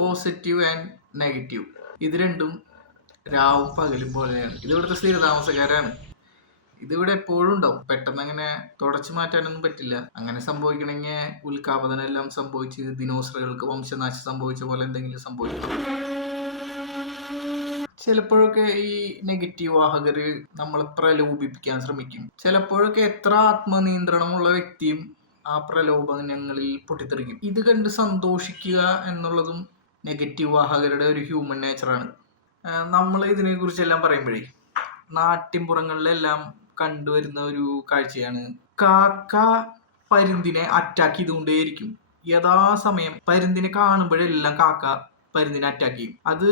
Positive and negative ഇത് രണ്ടും രാവും പകലും പോലെയാണ്. ഇത് ഇവിടുത്തെ സ്ഥിരതാമസക്കാരാണ്. ഇതിവിടെ എപ്പോഴും ഉണ്ടാവും. പെട്ടെന്ന് അങ്ങനെ തുടച്ചു മാറ്റാനൊന്നും പറ്റില്ല. അങ്ങനെ സംഭവിക്കണമെങ്കിൽ ഉൽക്കാപതനം എല്ലാം സംഭവിച്ച് ദിനോസറുകൾക്ക് വംശനാശം സംഭവിച്ച പോലെ എന്തെങ്കിലും സംഭവിക്കണം. ചിലപ്പോഴൊക്കെ ഈ നെഗറ്റീവ് വാഹകര് നമ്മളെ പ്രലോഭിപ്പിക്കാൻ ശ്രമിക്കും. ചിലപ്പോഴൊക്കെ എത്ര ആത്മനിയന്ത്രണമുള്ള വ്യക്തിയും ആ പ്രലോഭനങ്ങളിൽ പൊട്ടിത്തെറിക്കും. ഇത് കണ്ട് സന്തോഷിക്കുക എന്നുള്ളതും നെഗറ്റീവ് വാഹകരുടെ ഒരു ഹ്യൂമൻ നേച്ചറാണ്. നമ്മൾ ഇതിനെക്കുറിച്ചെല്ലാം പറയുമ്പോഴേ നാട്ടിൻപുറങ്ങളിലെല്ലാം കണ്ടുവരുന്ന ഒരു കാഴ്ചയാണ് കാക്ക പരുന്തിനെ അറ്റാക്ക് ചെയ്തുകൊണ്ടേയിരിക്കും. യഥാസമയം പരുന്തിനെ കാണുമ്പോഴെല്ലാം കാക്ക പരുന്തിനെ അറ്റാക്ക് ചെയ്യും. അത്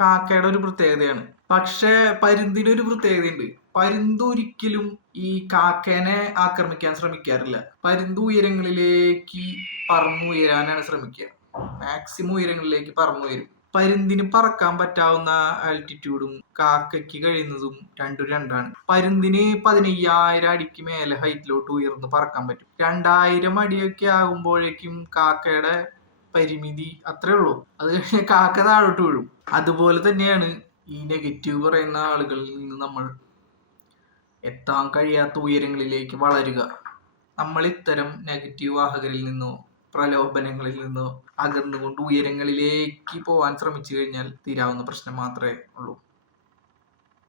കാക്കയുടെ ഒരു പ്രത്യേകതയാണ്. പക്ഷെ പരുന്തിനൊരു പ്രത്യേകതയുണ്ട്. പരുന്ത് ഒരിക്കലും ഈ കാക്കേനെ ആക്രമിക്കാൻ ശ്രമിക്കാറില്ല. പരുന്ത് ഉയരങ്ങളിലേക്ക് പറന്നുയരാനാണ് ശ്രമിക്കുക. മാക്സിമം ഉയരങ്ങളിലേക്ക് പറന്നുയരും. പരുന്തിന് പറക്കാൻ പറ്റാവുന്ന ആൾട്ടിറ്റ്യൂഡും കാക്കയ്ക്ക് കഴിയുന്നതും രണ്ടും രണ്ടാണ്. പരുന്തിന് 15,000 അടിക്ക് മേലെ ഹൈറ്റിലോട്ട് ഉയർന്ന് പറക്കാൻ പറ്റും. 2000 അടിയൊക്കെ ആകുമ്പോഴേക്കും കാക്കയുടെ പരിമിതി അത്രേ ഉള്ളൂ. അത് കഴിഞ്ഞ് കാക്ക താഴോട്ട് വീഴും. അതുപോലെ തന്നെയാണ് ഈ നെഗറ്റീവ് പറയുന്ന ആളുകളിൽ നിന്ന് നമ്മൾ എത്താൻ കഴിയാത്ത ഉയരങ്ങളിലേക്ക് വളരുക. നമ്മൾ ഇത്തരം നെഗറ്റീവ് വാഹകരിൽ നിന്നോ പ്രലോഭനങ്ങളിൽ നിന്നോ അകന്നുകൊണ്ട് ഉയരങ്ങളിലേക്ക് പോകാൻ ശ്രമിച്ചു കഴിഞ്ഞാൽ തീരാവുന്ന പ്രശ്നം മാത്രമേ ഉള്ളൂ.